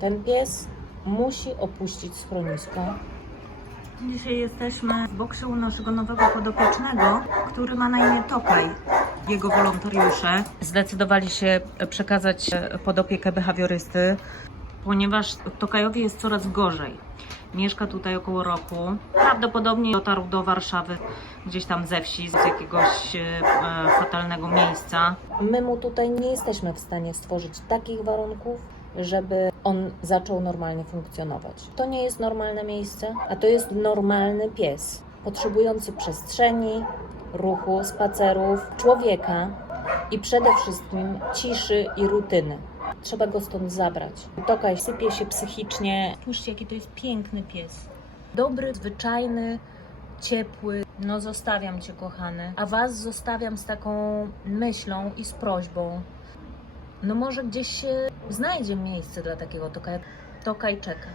Ten pies musi opuścić schronisko. Dzisiaj jesteśmy w boksie u naszego nowego podopiecznego, który ma na imię Tokaj. Jego wolontariusze zdecydowali się przekazać pod opiekę behawiorysty, ponieważ Tokajowi jest coraz gorzej. Mieszka tutaj około roku. Prawdopodobnie dotarł do Warszawy gdzieś tam ze wsi, z jakiegoś e, fatalnego miejsca. My mu tutaj nie jesteśmy w stanie stworzyć takich warunków, żeby on zaczął normalnie funkcjonować. To nie jest normalne miejsce, a to jest normalny pies, potrzebujący przestrzeni, ruchu, spacerów, człowieka i przede wszystkim ciszy i rutyny. Trzeba go stąd zabrać. Tokaj sypie się psychicznie. Spójrzcie, jaki to jest piękny pies. Dobry, zwyczajny, ciepły. No zostawiam Cię, kochany. A Was zostawiam z taką myślą i z prośbą. No może gdzieś się znajdzie miejsce dla takiego Tokaj. Tokaj czeka.